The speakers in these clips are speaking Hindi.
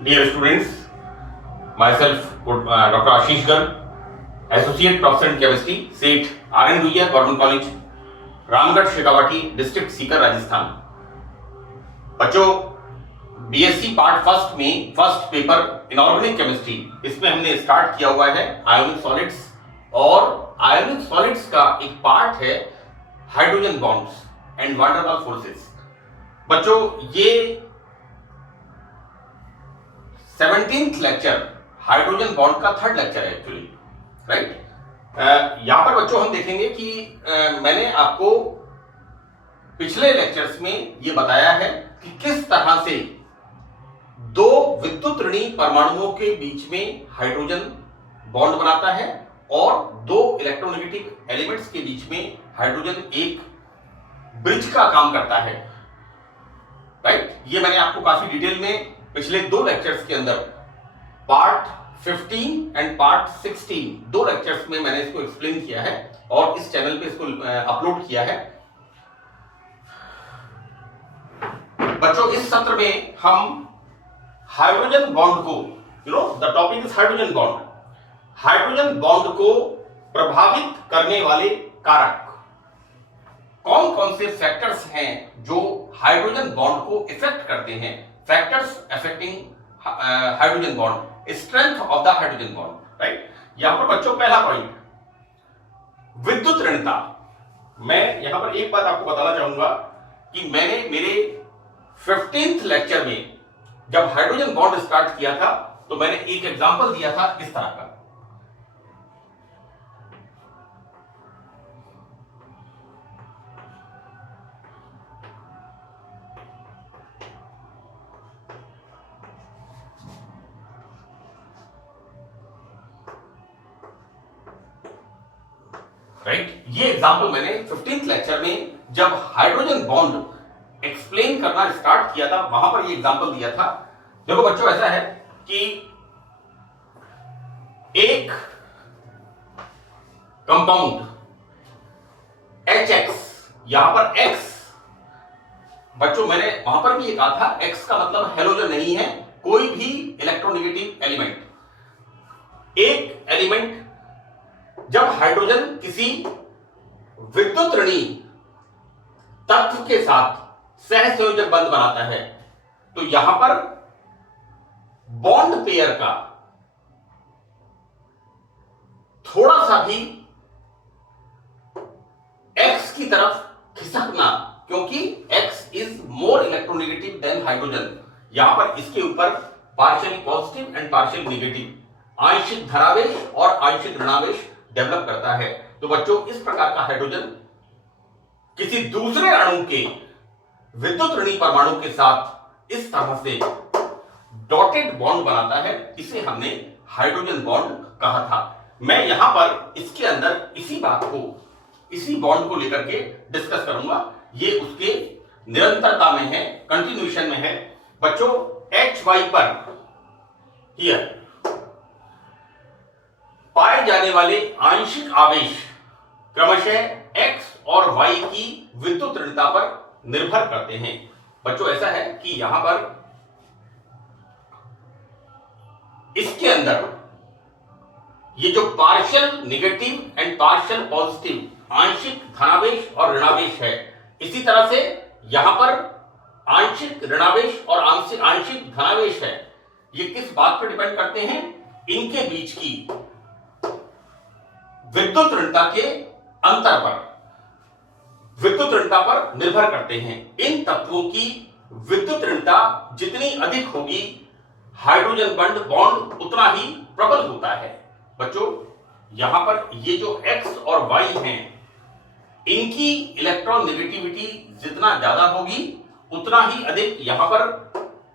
Dear students, myself Dr. Ashish Garg, Associate Professor in Chemistry, SET RN Ruia Government College, Ramgarh Shekhawati, district Sikar, Rajasthan. बच्चों, बीएससी पार्ट फर्स्ट में फर्स्ट पेपर इनऑर्गेनिक केमिस्ट्री, इसमें हमने स्टार्ट किया हुआ है आयोनिक सॉलिड्स, और आयोनिक सॉलिड्स का एक पार्ट है hydrogen bonds and van der Waals forces. बच्चों, ये 17th लेक्चर हाइड्रोजन बॉन्ड का थर्ड लेक्चर है एक्चुअली, राइट। यहां पर बच्चों हम देखेंगे कि मैंने आपको पिछले लेक्चर्स में ये बताया है कि किस तरह से दो विद्युत ऋणी परमाणुओं के बीच में हाइड्रोजन बॉन्ड बनाता है और दो इलेक्ट्रोनेगेटिव एलिमेंट्स के बीच में हाइड्रोजन एक ब्रिज का काम करता है, राइट। ये मैंने आपको काफी डिटेल में पिछले दो लेक्चर्स के अंदर पार्ट 15 एंड पार्ट 16 दो लेक्चर्स में मैंने इसको एक्सप्लेन किया है और इस चैनल पे इसको अपलोड किया है। बच्चों, इस सत्र में हम हाइड्रोजन बॉन्ड को, the topic is hydrogen bond, hydrogen bond को प्रभावित करने वाले कारक कौन कौन से फैक्टर्स हैं जो हाइड्रोजन बॉन्ड को इफेक्ट करते हैं, factors affecting hydrogen bond, strength of the hydrogen bond, right. यहां पर बच्चों पहला पॉइंट विद्युत ऋणता। मैं यहां पर एक बात आपको बताना चाहूंगा कि मैंने मेरे 15th लेक्चर में जब हाइड्रोजन बॉन्ड स्टार्ट किया था तो मैंने एक एग्जांपल दिया था इस तरह का। राइट, ये एग्जांपल मैंने 15th लेक्चर में जब हाइड्रोजन बॉन्ड एक्सप्लेन करना स्टार्ट किया था वहां पर ये एग्जांपल दिया था। देखो बच्चों, ऐसा है कि एक कंपाउंड HX, यहां पर X, बच्चों मैंने वहां पर भी ये कहा था X का मतलब हेलोजन नहीं है, कोई भी इलेक्ट्रोनेगेटिव एलिमेंट। एक एलिमेंट जब हाइड्रोजन किसी विद्युत ऋणी तत्व के साथ सहसंयोजक बंध बनाता है तो यहां पर बॉन्ड पेयर का थोड़ा सा भी X की तरफ खिसकना, क्योंकि X is more electronegative than hydrogen, यहां पर इसके ऊपर partially positive and partial negative, आंशिक धनावेश और आंशिक ऋणावेश डेवलप करता है। तो बच्चों, इस प्रकार का हाइड्रोजन किसी दूसरे अणु के विद्युत ऋणी परमाणु के साथ इस तरह से डॉटेड बॉन्ड बनाता है, इसे हमने हाइड्रोजन बॉन्ड कहा था। मैं यहां पर इसके अंदर इसी बात को, इसी बॉन्ड को लेकर के डिस्कस करूंगा। ये उसके निरंतरता में है, कंटिन्यूएशन में है। बच्चों, HY पर हियर पाए जाने वाले आंशिक आवेश क्रमशः X और Y की विद्युत ऋणता पर निर्भर करते हैं। बच्चों, ऐसा है कि यहां पर इसके अंदर ये जो partial negative and partial positive, आंशिक धनावेश और ऋणावेश है, इसी तरह से यहां पर आंशिक ऋणावेश और आंशिक धनावेश है। ये किस बात पर डिपेंड करते हैं? इनके बीच की विद्युत ऋणता के अंतर पर, विद्युत ऋणता पर निर्भर करते हैं। इन तत्वों की विद्युत ऋणता जितनी अधिक होगी, हाइड्रोजन बॉन्ड उतना ही प्रबल होता है। बच्चों, यहां पर ये जो X और Y हैं, इनकी इलेक्ट्रॉन नेगेटिविटी जितना ज्यादा होगी उतना ही अधिक यहां पर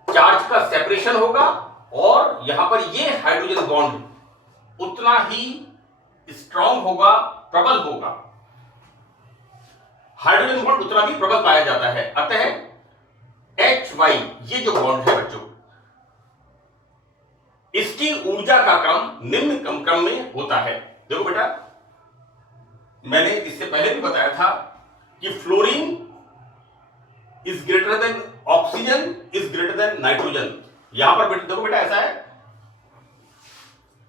चार्ज का सेपरेशन होगा और यहां पर ये हाइड्रोजन बॉन्ड उतना ही स्ट्रॉन्ग होगा, प्रबल होगा। हाइड्रोजन बॉन्ड उतना भी प्रबल पाया जाता है। अतः HY ये जो बॉन्ड है बच्चों, इसकी ऊर्जा का क्रम निम्न क्रम में होता है। देखो बेटा, मैंने इससे पहले भी बताया था कि fluorine is greater than oxygen is greater than nitrogen, यहां पर देखो बेटा ऐसा है,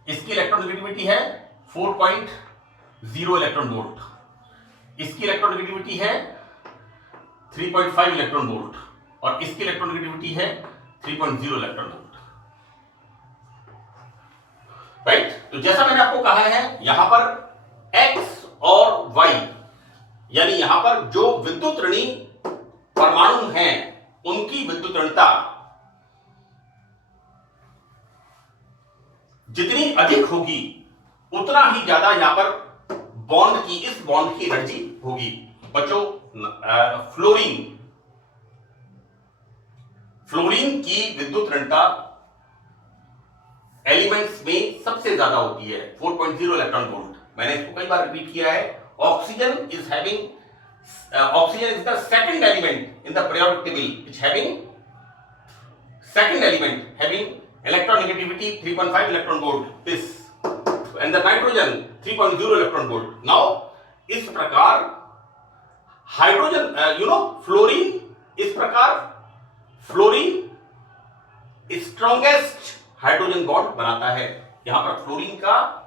इसकी इलेक्ट्रोनेगेटिविटी है 4.0 इलेक्ट्रॉन वोल्ट, इसकी इलेक्ट्रोनेगेटिविटी है 3.5 इलेक्ट्रॉन वोल्ट और इसकी इलेक्ट्रोनेगेटिविटी है 3.0 इलेक्ट्रॉन वोल्ट। राइट? तो जैसा मैंने आपको कहा है, यहां पर x और y यानी यहां पर जो विद्युत ऋणी परमाणु हैं उनकी विद्युत ऋणता जितनी अधिक होगी उतना ही ज्यादा यहां पर इस बॉन्ड की एनर्जी होगी। बच्चों, फ्लोरीन की विद्युत ऋणता एलिमेंट्स में सबसे ज्यादा होती है 4.0 इलेक्ट्रॉन वोल्ट। मैंने इसको कई बार रिपीट किया है। Oxygen is the second element in the periodic table which having second element having electronegativity 3.5 electron volt, this and the nitrogen 3.0 electron volt. Now इस प्रकार hydrogen fluorine strongest hydrogen bond बनाता है। यहां पर फ्लोरीन का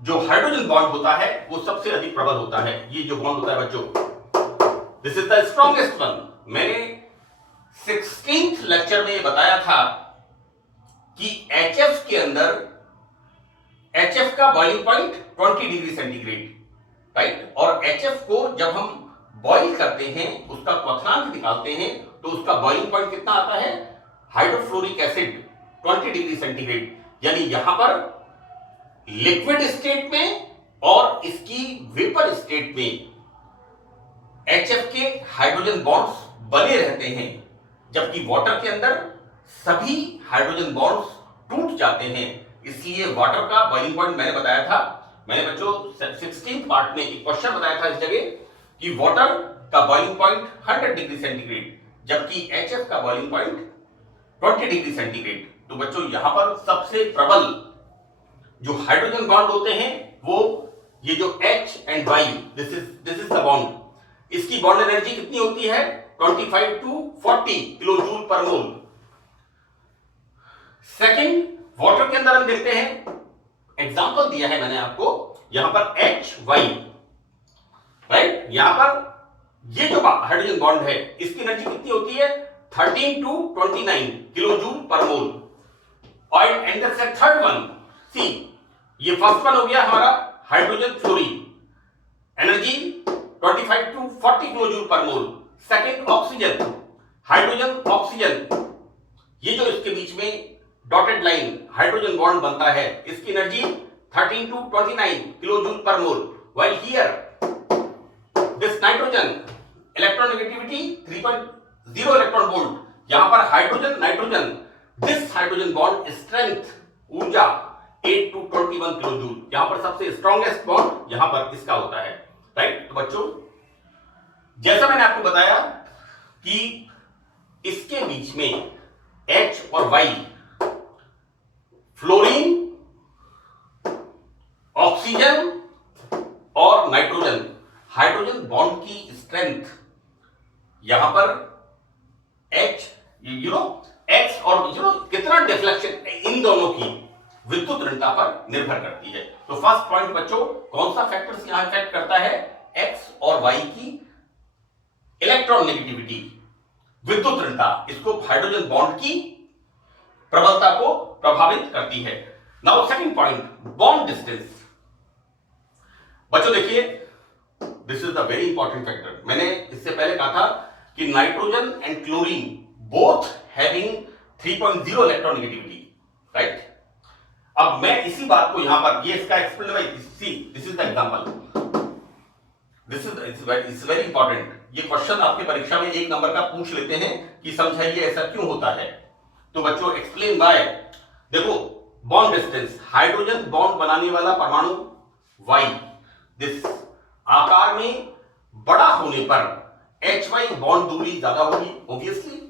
जो हाइड्रोजन बॉन्ड होता है वो सबसे अधिक प्रबल होता है। ये जो बॉन्ड होता है बच्चों, this is the strongest one. मैंने 16th लेक्चर में बताया था कि HF के अंदर HF का boiling point 20 degree centigrade, right? और HF को जब हम बॉइल करते हैं, उसका क्वथनांक निकालते हैं, तो उसका बॉइलिंग पॉइंट कितना आता है? Hydrofluoric acid 20 degree centigrade. यानी यहां पर लिक्विड स्टेट में और इसकी वेपर स्टेट में HF के हाइड्रोजन बॉन्ड्स बने रहते हैं, जबकि वाटर के अंदर सभी हाइड्रोजन बॉन्ड्स टूट जाते हैं। इसलिए वाटर का बॉइलिंग पॉइंट मैंने बताया था। मैंने बच्चों 16th पार्ट में एक क्वेश्चन बताया था इस जगह कि वाटर का बॉइलिंग पॉइंट 100 डिग्री सेंटीग्रेड, जबकि HF का बॉइलिंग पॉइंट 20 डिग्री सेंटीग्रेड। तो बच्चों यहां पर सबसे प्रबल जो हाइड्रोजन बॉन्ड होते हैं वो ये जो H and Y, this is the bond. इसकी बॉन्ड एनर्जी कितनी होती है? 25 to 40 kilo joule per mole. Second, water के अंदर हम देखते हैं, एग्जांपल दिया है मैंने आपको, यहां पर HY, राइट? यहां पर ये जो हाइड्रोजन बॉन्ड है इसकी एनर्जी कितनी होती है? 13 to 29 kilo joule per mole. और एंड द थर्ड वन, सी, ये फर्स्ट वन हो गया हमारा hydrogen fluorine, energy 25 to 40 kilo joule per mole. Second oxygen, hydrogen oxygen, ये जो इसके बीच में डॉटेड लाइन हाइड्रोजन बॉन्ड बनता है, इसकी energy 13 to 29 kilo joule per mole. While here this nitrogen electronegativity 3.0 electron volt. यहां पर nitrogen this hydrogen bond strength ऊर्जा 8 to 21 किलो जूल। यहां पर सबसे स्ट्रॉन्गेस्ट बॉन्ड यहां पर इसका होता है, राइट? तो बच्चों, जैसा मैंने आपको बताया कि इसके बीच में H और Y, फ्लोरीन, ऑक्सीजन और नाइट्रोजन, हाइड्रोजन बॉन्ड की स्ट्रेंथ यहां पर H और कितना डिफ्लेक्शन, इन दोनों की विद्युत ऋणता पर निर्भर करती है। तो फर्स्ट पॉइंट बच्चों, कौन सा फैक्टर्स यहां इफेक्ट करता है? X और Y की इलेक्ट्रॉन नेगेटिविटी, विद्युत ऋणता, इसको हाइड्रोजन बॉन्ड की प्रबलता को प्रभावित करती है। Now second point, bond distance. बच्चों देखिए, this is the very important factor. मैंने इससे पहले कहा था कि nitrogen and chlorine both having 3.0 electron negativity, right? अब मैं इसी बात को यहां पर, ये इसका experiment, see, this is the example, this is very important. ये क्वेश्चन आपके परीक्षा में 1 नंबर का पूछ लेते हैं कि समझाइए ऐसा क्यों होता है। तो बच्चों, एक्सप्लेन बाय, देखो, बॉन्ड डिस्टेंस, हाइड्रोजन बॉन्ड बनाने वाला परमाणु Y, दिस आकार में बड़ा होने पर HY बॉन्ड दूरी ज्यादा होगी, ऑब्वियसली,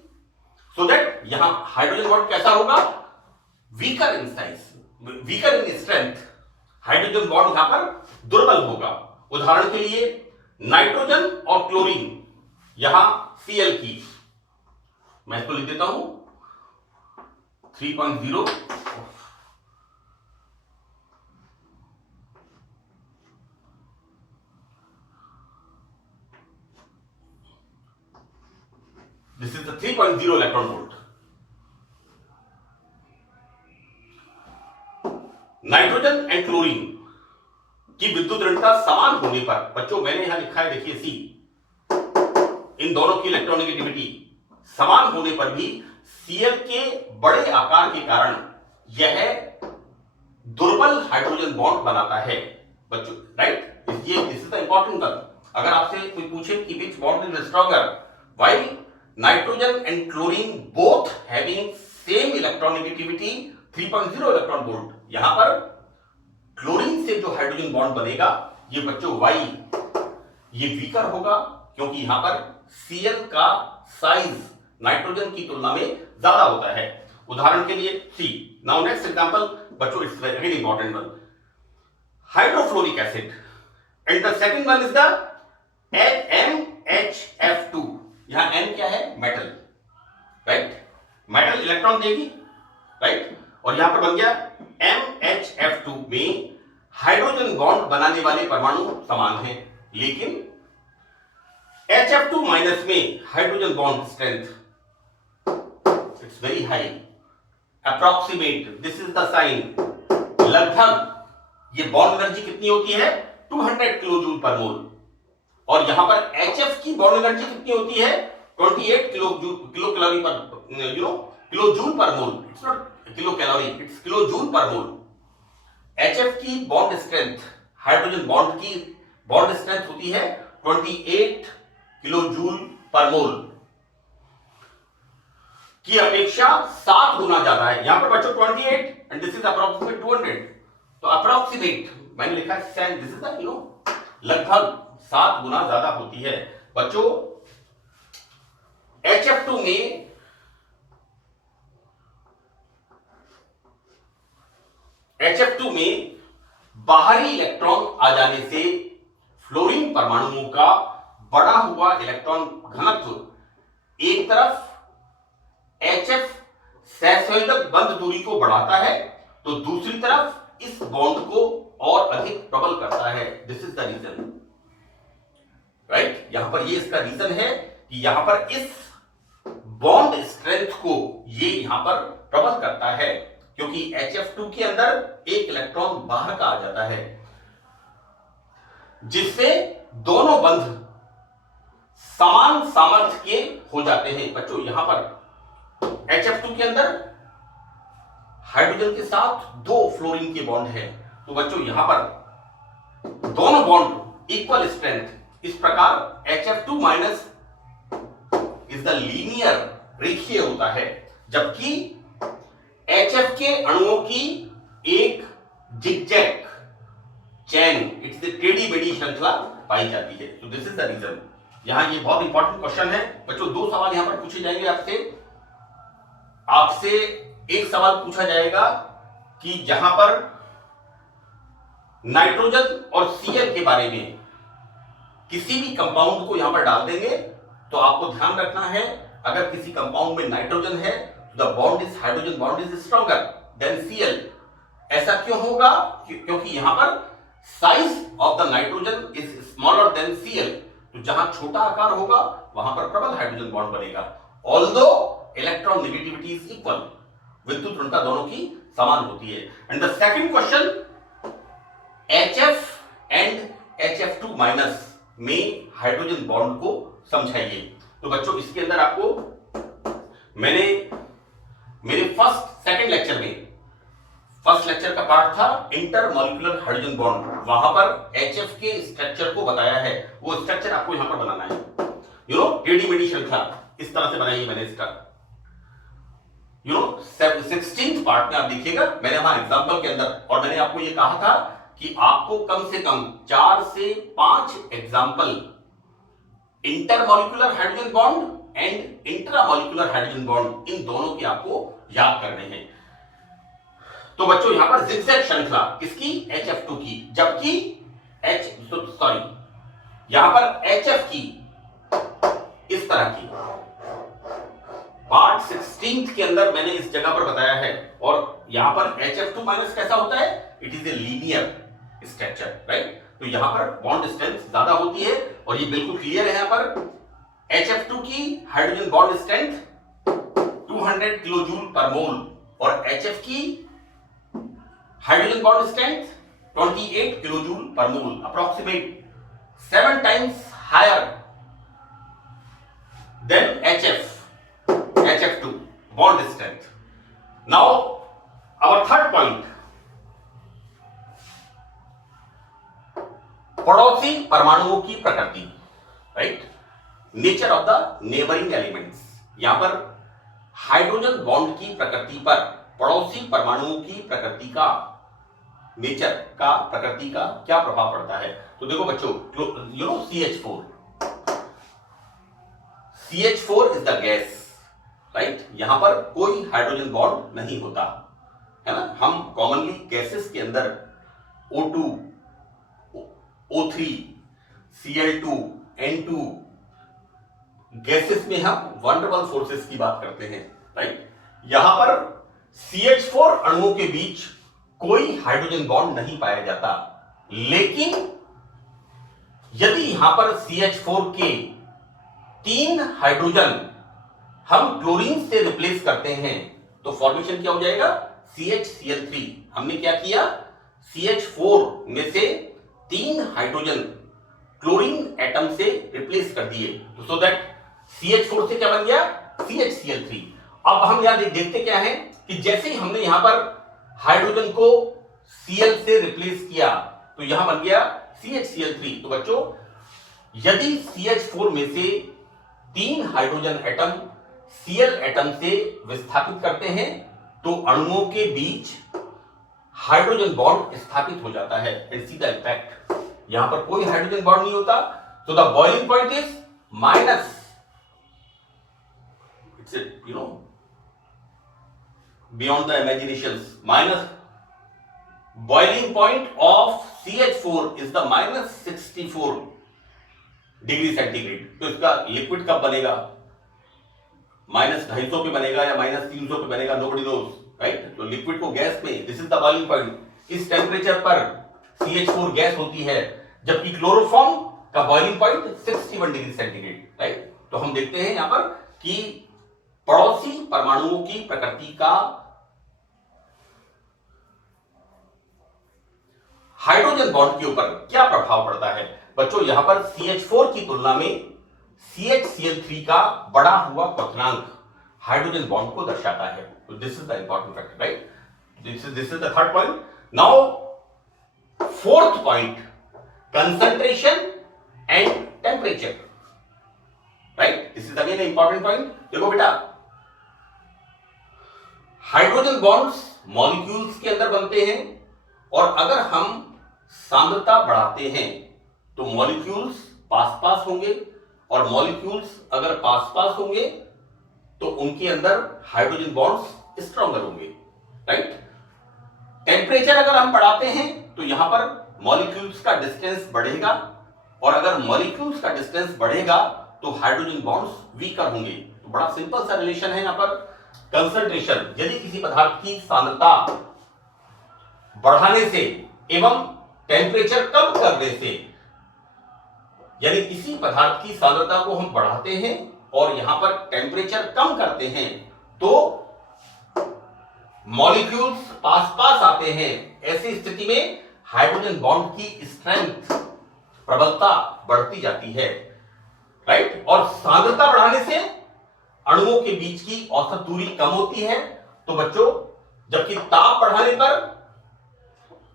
सो दैट यहां हाइड्रोजन बॉन्ड कैसा होगा? Weaker in size, weaker in strength. Hydrogen bond यहां पर दुर्बल होगा। उदाहरण के लिए नाइट्रोजन और क्लोरीन, यहां Cl की, मैं इसको लिख देता हूं 3.0 this is the 3.0 electron volt. Nitrogen and chlorine की विद्युत ऋणता समान होने पर, बच्चों मैंने यहां लिखा है देखिए सी, इन दोनों की इलेक्ट्रोनेगेटिविटी समान होने पर भी Cl के बड़े आकार के कारण यह दुर्बल हाइड्रोजन बॉन्ड बनाता है बच्चों, राइट। ये this is the important term. अगर आपसे कोई पूछे कि विच bond is stronger, while nitrogen and chlorine both having same electronegativity 3.0 electron volt, यहां पर क्लोरीन से जो हाइड्रोजन बॉन्ड बनेगा ये बच्चों वाई, ये वीकर होगा क्योंकि यहां पर Cl का साइज नाइट्रोजन की तुलना में ज्यादा होता है। उदाहरण के लिए सी। नाउ नेक्स्ट एग्जांपल बच्चों, it's very important one, hydrofluoric acid, and the second one is the MHF2। यहां N क्या है? Metal, right. मेटल इलेक्ट्रॉन देगी, राइट, और यहां पर बन गया MHF2 में हाइड्रोजन बॉन्ड बनाने वाले परमाणु समान हैं, लेकिन HF2 माइनस में hydrogen bond strength it's very high, approximate, this is the sign, लगभग ये बॉन्ड एनर्जी कितनी होती है? 200 किलो जूल पर मोल, और यहां पर HF की बॉन्ड एनर्जी कितनी होती है? 28 किलो कैलोरी पर kilo joule per mole, it's not kilo calorie, it's kilo joule per mole. HF की बॉन्ड स्ट्रेंथ, हाइड्रोजन बॉन्ड की बॉन्ड स्ट्रेंथ होती है 28 किलो जूल पर मोल की अपेक्षा 7 गुना ज्यादा है। यहां पर बच्चों 28 एंड दिस इज अप्रोक्सीमेट 200, तो अप्रोक्सीमेट मैंने लिखा है, दिस इज द लगभग 7 गुना ज्यादा होती है बच्चों। HF2 में HF2 में बाहरी इलेक्ट्रॉन आ जाने से फ्लोरीन परमाणुओं का बढ़ा हुआ इलेक्ट्रॉन घनत्व एक तरफ HF सहसंयोजक बंध दूरी को बढ़ाता है, तो दूसरी तरफ इस बॉन्ड को और अधिक प्रबल करता है। This is the reason, right. यहां पर ये इसका रीजन है कि यहां पर इस बॉन्ड स्ट्रेंथ को ये यहां पर प्रबल करता है, क्योंकि HF2 के अंदर एक इलेक्ट्रॉन बाहर का आ जाता है, जिससे दोनों बंध समान सामर्थ्य के हो जाते हैं बच्चों। यहां पर HF2 के अंदर हाइड्रोजन के साथ 2 फ्लोरीन के बॉन्ड है, तो बच्चों यहां पर दोनों बॉन्ड इक्वल स्ट्रेंथ, इस प्रकार HF2 minus is the linear, रेखीय होता है, जबकि HF के अणुओं की एक जिगजैग चैन, इट्स द टेढ़ी मेढ़ी श्रृंखला पाई जाती है। तो दिस इज द रीजन। यहां ये बहुत इंपॉर्टेंट क्वेश्चन है बच्चों। 2 सवाल यहां पर पूछे जाएंगे आपसे एक सवाल पूछा जाएगा कि जहां पर नाइट्रोजन और Cl के बारे में किसी भी कंपाउंड को यहां पर डाल देंगे, तो आपको ध्यान रखना है, अगर किसी कंपाउंड में नाइट्रोजन है तो the bond is hydrogen bond is stronger than Cl। ऐसा क्यों होगा? क्योंकि यहां पर size of the nitrogen is smaller than Cl, तो जहां छोटा आकार होगा वहां पर प्रबल हाइड्रोजन बॉन्ड बनेगा। Although electron negativity is equal, विद्युत ऋणता दोनों की समान होती है। And the second question, HF and HF2 minus में हाइड्रोजन बॉन्ड को समझाइए। तो बच्चों इसके अंदर आपको मैंने मेरे फर्स्ट लेक्चर का पार्ट था इंटरमॉलिक्यूलर हाइड्रोजन बॉन्ड, वहां पर HF के स्ट्रक्चर को बताया है, वो स्ट्रक्चर आपको यहां पर बनाना है। टेढ़ी मेढ़ी श्रृंखला इस तरह से बनाई है मैंने इसका। 16th पार्ट में आप देखिएगा, मैंने वहां एग्जांपल के अंदर, और मैंने आपको ये कहा था कि आपको कम से कम 4 से 5 example intermolecular hydrogen bond and intramolecular hydrogen bond, इन दोनों की आपको याद करने हैं। तो बच्चों यहां पर जिगजैग श्रृंखला किसकी? HF2 की, जबकि यहां पर HF की इस तरह की। पार्ट 16 16th के अंदर मैंने इस जगह पर बताया है। और यहां पर HF2 माइनस कैसा होता है, it is a linear structure, right. तो यहां पर बॉन्ड स्ट्रेंथ ज्यादा होती है और ये बिल्कुल क्लियर है। यहां पर HF2 की hydrogen bond strength 200 kilo joule per mole और HF की hydrogen bond strength 28 kilo joule per mole, approximate 7 times higher than HF2 bond strength. Now our third point, पड़ोसी परमाणुओं की प्रकृति, right, nature of the neighbouring elements. यहां पर हाइड्रोजन बॉन्ड की प्रकृति पर पड़ोसी परमाणुओं की प्रकृति का, नेचर का, प्रकृति का क्या प्रभाव पड़ता है। तो देखो बच्चों, you know CH4 is the gas, right. यहां पर कोई हाइड्रोजन बॉन्ड नहीं होता है ना। हम कॉमनली गैसेस के अंदर O2, O3, Cl2, N2 gases में हम वनडेरवाल फोर्सेस की बात करते हैं, राइट। यहां पर CH4 अणुओं के बीच कोई हाइड्रोजन बॉन्ड नहीं पाया जाता, लेकिन यदि यहां पर CH4 के 3 हाइड्रोजन हम क्लोरीन से रिप्लेस करते हैं तो फॉर्मेशन क्या हो जाएगा, CHCl3। हमने क्या किया, CH4 में से 3 हाइड्रोजन क्लोरीन एटम से रिप्लेस कर दिए, तो सो दैट CH4 से क्या बन गया, CHCl3। अब हम यहां देखते क्या है कि जैसे ही हमने यहां पर हाइड्रोजन को Cl से रिप्लेस किया तो यहां बन गया CHCl3। तो बच्चों, यदि CH4 में से 3 हाइड्रोजन एटम Cl एटम से विस्थापित करते हैं तो अणुओं के बीच हाइड्रोजन बॉन्ड स्थापित हो जाता है। एंड सी द इफेक्ट, यहां पर कोई हाइड्रोजन बॉन्ड नहीं होता। तो the boiling point is minus, it's you know beyond the imagination, minus boiling point of CH4 is the -64 degree centigrade. तो इसका लिक्विड कब बनेगा, -250 पे बनेगा या -300 पे बनेगा, नोबडी नोज, राइट। तो लिक्विड को गैस में, this is the boiling point. इस टेम्परेचर पर CH4 गैस होती है, जबकि क्लोरोफॉर्म का boiling point 61 degree centigrade, right. तो हम देखते हैं यहां पर कि पड़ोसी परमाणुओं की प्रकृति का हाइड्रोजन बॉन्ड के ऊपर क्या प्रभाव पड़ता है। बच्चों, यहां पर CH4 की तुलना में CHCl3 का बढ़ा हुआ क्वथनांक हाइड्रोजन बॉन्ड को दर्शाता है। तो this is the important factor, right. This is the third point. Now fourth point, concentration and temperature, right. This is again important point. देखो बेटा, हाइड्रोजन बॉन्ड्स मॉलिक्यूल्स के अंदर बनते हैं और अगर हम सांद्रता बढ़ाते हैं तो मॉलिक्यूल्स पास पास होंगे और मॉलिक्यूल्स अगर पास पास होंगे तो उनके अंदर हाइड्रोजन बॉन्ड्स स्ट्रॉन्गर होंगे, राइट। टेम्परेचर अगर हम बढ़ाते हैं तो यहां पर मॉलिक्यूल्स का डिस्टेंस बढ़ेगा और अगर मॉलिक्यूल्स का डिस्टेंस बढ़ेगा तो हाइड्रोजन बॉन्ड्स वीकर होंगे। तो बड़ा सिंपल सा रिलेशन है यहां पर। कंसंट्रेशन, यदि किसी पदार्थ की सांद्रता बढ़ाने से एवं टेम्परेचर कम करने से, यानी किसी पदार्थ की सांद्रता को हम बढ़ाते हैं और यहां पर टेम्परेचर कम करते हैं तो मॉलिक्यूल्स पास पास आते हैं। ऐसी स्थिति में हाइड्रोजन बॉन्ड की स्ट्रेंथ, प्रबलता बढ़ती जाती है, राइट। और सांद्रता बढ़ाने से अणुओं के बीच की औसत दूरी कम होती है। तो बच्चों, जबकि ताप बढ़ाने पर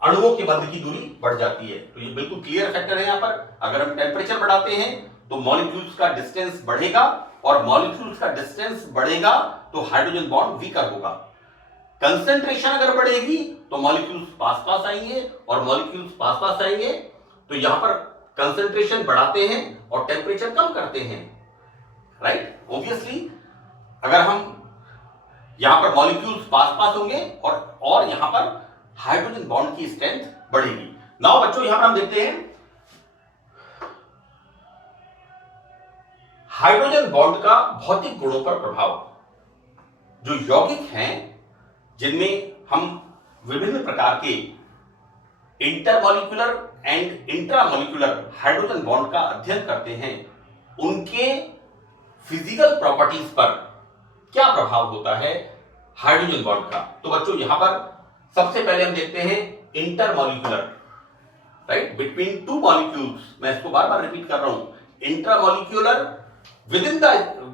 अणुओं के मध्य की दूरी बढ़ जाती है। तो ये बिल्कुल क्लियर फैक्टर है यहां पर। अगर हम टेम्परेचर बढ़ाते हैं तो मॉलिक्यूल्स का डिस्टेंस बढ़ेगा और मॉलिक्यूल्स का डिस्टेंस बढ़ेगा तो हाइड्रोजन बॉन्ड वीकर होगा। कंसंट्रेशन अगर बढ़ेगी तो मॉलिक्यूल्स पास पास आएंगे और मॉलिक्यूल्स पास पास आएंगे तो यहां पर कंसंट्रेशन बढ़ाते हैं और टेम्परेचर कम करते हैं, राइट। ऑब्वियसली अगर हम यहां पर मॉलिक्यूल्स पास पास होंगे और यहां पर हाइड्रोजन बॉन्ड की स्ट्रेंथ बढ़ेगी। नाउ बच्चों, यहां पर हम देखते हैं हाइड्रोजन बॉन्ड का भौतिक गुणों पर प्रभाव। जो यौगिक हैं जिनमें हम विभिन्न प्रकार के intermolecular and intramolecular hydrogen bond का अध्ययन करते हैं, उनके फिजिकल प्रॉपर्टीज पर क्या प्रभाव होता है हाइड्रोजन बॉन्ड का। तो बच्चों यहां पर सबसे पहले हम देखते हैं intermolecular, right, between two molecules. मैं इसको बार बार रिपीट कर रहा हूं, intramolecular within the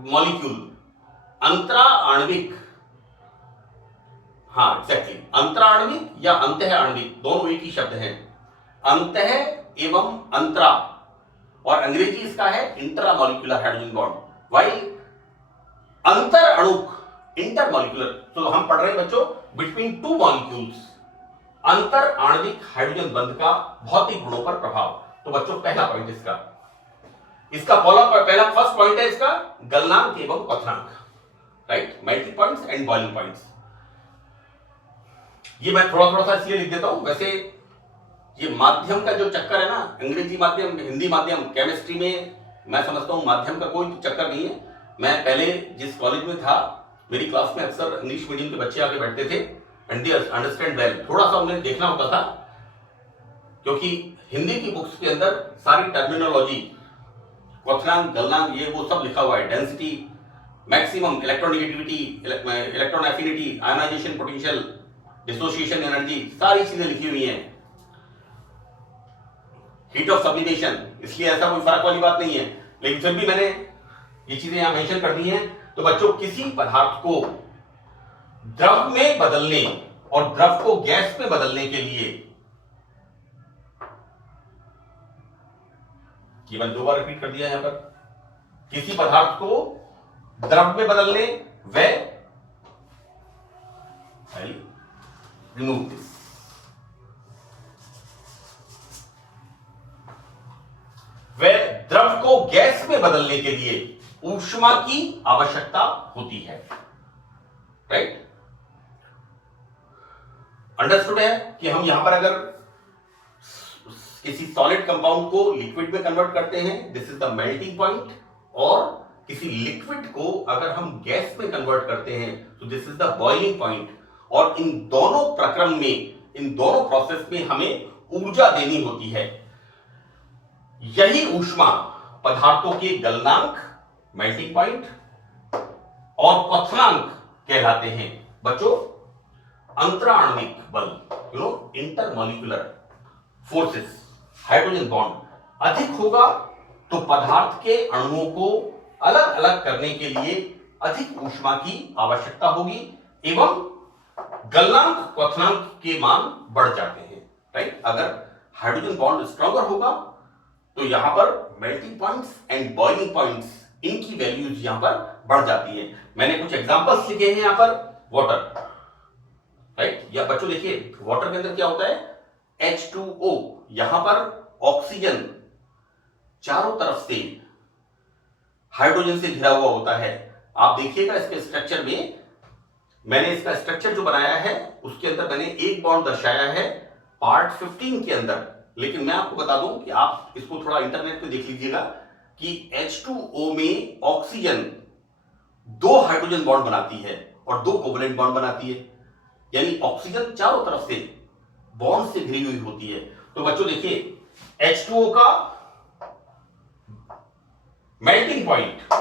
molecule, अंतरा आणविक, हाँ एग्जैक्टली, अंतरा आणविक या अंतः आणविक दोनों एक ही शब्द हैं, अंतः एवं अंतरा, और अंग्रेजी इसका है इंट्रामॉलिक्यूलर हाइड्रोजन बॉन्ड, वाइल अंतर अणुक इंटरमॉलिक्यूलर। तो हम पढ़ रहे हैं बच्चों बिटवीन टू मॉलिक्यूल्स, अंतर आणविक हाइड्रोजन बंध का भौतिक गुणों पर प्रभाव। तो बच्चों पहला पॉइंट इसका पहला फर्स्ट पॉइंट है इसका गलनांक एवं क्वथनांक, right, melting points and boiling points. ये मैं थोड़ा सा इसलिए लिख देता हूं, वैसे ये माध्यम का जो चक्कर है ना, अंग्रेजी माध्यम, हिंदी माध्यम, केमिस्ट्री में मैं समझता हूं माध्यम का कोई चक्कर नहीं है। मैं पहले जिस कॉलेज में था, मेरी क्लास में अक्सर इंग्लिश मीडियम के बच्चे आके बैठते थे, एंड दे अंडरस्टैंड वेल। थोड़ा सा उन्हें देखना होता था, क्योंकि हिंदी की बुक्स के अंदर सारी टर्मिनोलॉजी, क्वथनांक, गलनांक, ये वो सब लिखा हुआ है, density, maximum electronegativity, electron affinity, ionization potential, dissociation energy, सारी चीजें लिखी हुई हैं, हीट ऑफ सब्लिमेशन, इसलिए ऐसा कोई फर्क वाली बात नहीं है। लेकिन फिर भी मैंने ये चीजें यहां मेंशन कर दी हैं। तो बच्चों किसी पदार्थ को द्रव में बदलने और द्रव को गैस में बदलने के लिए, ये मैंने 2 बार रिपीट कर दिया यहां पर, किसी पदार्थ को द्रव में बदलने, व रिमूव दिस, वे द्रव को गैस में बदलने के लिए ऊष्मा की आवश्यकता होती है, राइट। अंडरस्टूड है कि हम यहां पर अगर किसी सॉलिड कंपाउंड को लिक्विड में कन्वर्ट करते हैं, this is the melting point, और किसी लिक्विड को अगर हम गैस में कन्वर्ट करते हैं तो this is the boiling point. और इन दोनों प्रक्रम में, इन दोनों प्रोसेस में हमें ऊर्जा देनी होती है। यही ऊष्मा पदार्थों के गलनांक, मेल्टिंग पॉइंट, और क्वथनांक कहलाते हैं। बच्चों अंतराण्विक बल, इंटरमॉलिक्यूलर फोर्सेस, हाइड्रोजन बॉन्ड अधिक होगा तो पदार्थ के अणुओं को अलग अलग करने के लिए अधिक ऊष्मा की आवश्यकता होगी, एवं गलनांक, क्वथनांक के मान बढ़ जाते हैं, राइट। अगर हाइड्रोजन बॉन्ड स्ट्रॉन्गर होगा तो यहां पर melting points and boiling points, इनकी वैल्यूज यहां पर बढ़ जाती है। मैंने कुछ एग्जांपल्स लिखे हैं यहां पर, वाटर, राइट, या बच्चों देखिए वाटर के अंदर क्या होता है, H2O, यहां पर ऑक्सीजन चारों तरफ से हाइड्रोजन से घिरा हुआ होता है। आप देखिएगा इसके स्ट्रक्चर में, मैंने इसका स्ट्रक्चर जो बनाया है उसके अंदर मैंने एक बॉन्ड दर्शाया है पार्ट 15 के अंदर। लेकिन मैं आपको बता दूं कि आप इसको थोड़ा इंटरनेट पे देख लीजिएगा कि H2O में ऑक्सीजन 2 हाइड्रोजन बॉन्ड बनाती है और 2 कोवलेंट बॉन्ड बनाती है, यानी ऑक्सीजन चारों तरफ से बॉन्ड से घिरी हुई होती है। तो बच्चों देखिए H2O का मेल्टिंग पॉइंट,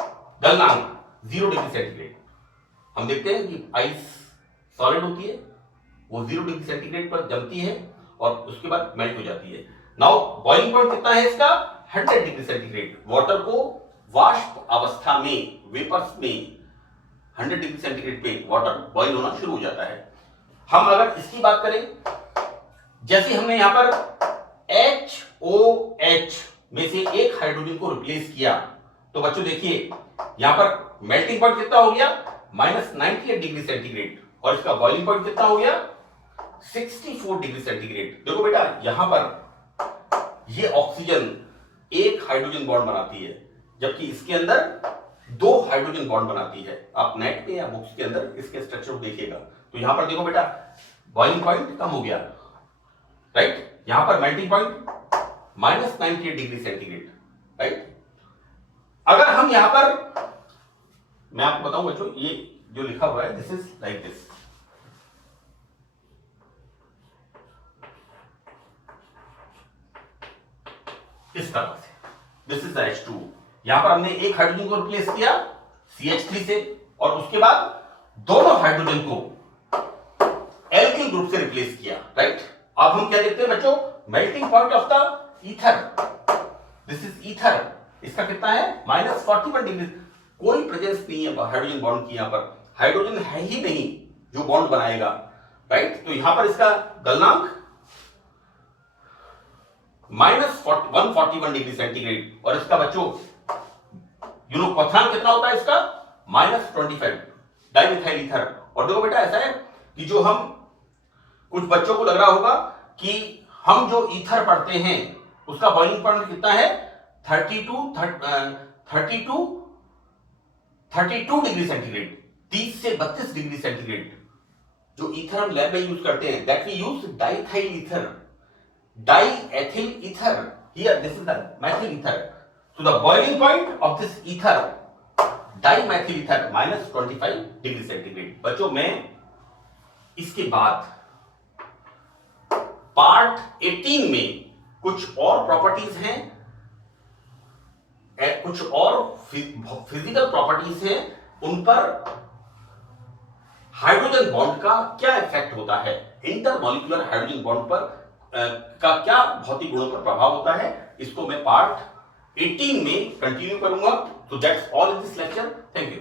गलनांक 0 डिग्री सेंटीग्रेड। हम देखते हैं कि आइस सॉलिड होती है, वो 0 डिग्री सेंटीग्रेड पर जमती है और उसके बाद मेल्ट हो जाती है। नाउ बॉइलिंग पॉइंट कितना है इसका, 100 डिग्री सेंटीग्रेड। वाटर को वाष्प अवस्था में, वेपर्स में 100 डिग्री सेंटीग्रेड पे वाटर बॉइल होना शुरू हो जाता है। हम अगर इसकी बात करें, जैसे हमने यहां पर HOH में से एक हाइड्रोजन को रिप्लेस किया, तो बच्चों देखिए यहां पर मेल्टिंग पॉइंट कितना हो गया, -98 डिग्री सेंटीग्रेड, और इसका बॉइलिंग पॉइंट कितना हो गया, 64 डिग्री सेंटीग्रेड। देखो बेटा यहां पर ये ऑक्सीजन एक हाइड्रोजन बॉन्ड बनाती है, जबकि इसके अंदर 2 हाइड्रोजन बॉन्ड बनाती है। आप नेट पे या बुक्स के अंदर इसके स्ट्रक्चर को देखिएगा तो यहां पर देखो बेटा बॉइलिंग पॉइंट कम हो गया, राइट। यहां पर melting point -98 degree centigrade, right. अगर हम यहां पर, मैं आपको बताऊं बच्चों, ये जो लिखा हुआ है दिस इज लाइक दिस। इस तरह से दिस इज द H2। यहां पर हमने एक हाइड्रोजन को रिप्लेस किया CH3 से और उसके बाद दोनों हाइड्रोजन को एल्किल ग्रुप से रिप्लेस किया, राइट। अब हम क्या देखते हैं बच्चों, melting point of the ether, this is ether. इसका कितना है -41 डिग्री। कोई प्रेजेंस नहीं है हाइड्रोजन बॉन्ड की, यहां पर हाइड्रोजन है ही नहीं जो बॉन्ड बनाएगा, राइट। तो यहां पर इसका गलनांक -141 डिग्री सेंटीग्रेड और इसका बच्चों क्वथनांक कितना होता है इसका -25 डाइमिथाइल ईथर। और देखो बेटा ऐसा है कि जो हम कुछ बच्चों को लग रहा होगा कि हम जो ईथर पढ़ते हैं उसका बॉइलिंग पॉइंट कितना है 32 डिग्री सेंटीग्रेड, 30 से 32 डिग्री सेंटीग्रेड। जो ईथर हम लैब में यूज करते हैं that we use diethyl ether, diethyl ether, here this is the methyl ether, so the boiling point of this ether dimethyl ether -25 degree centigrade. बच्चों मैं इसके बाद पार्ट 18 में कुछ और प्रॉपर्टीज हैं, कुछ और फिजिकल प्रॉपर्टीज हैं, उन पर हाइड्रोजन बॉन्ड का क्या इफेक्ट होता है, इंटरमॉलिक्यूलर हाइड्रोजन बॉन्ड पर का क्या भौतिक गुणों पर प्रभाव होता है, इसको मैं पार्ट 18 में कंटिन्यू करूंगा। तो that's all in this lecture. Thank you.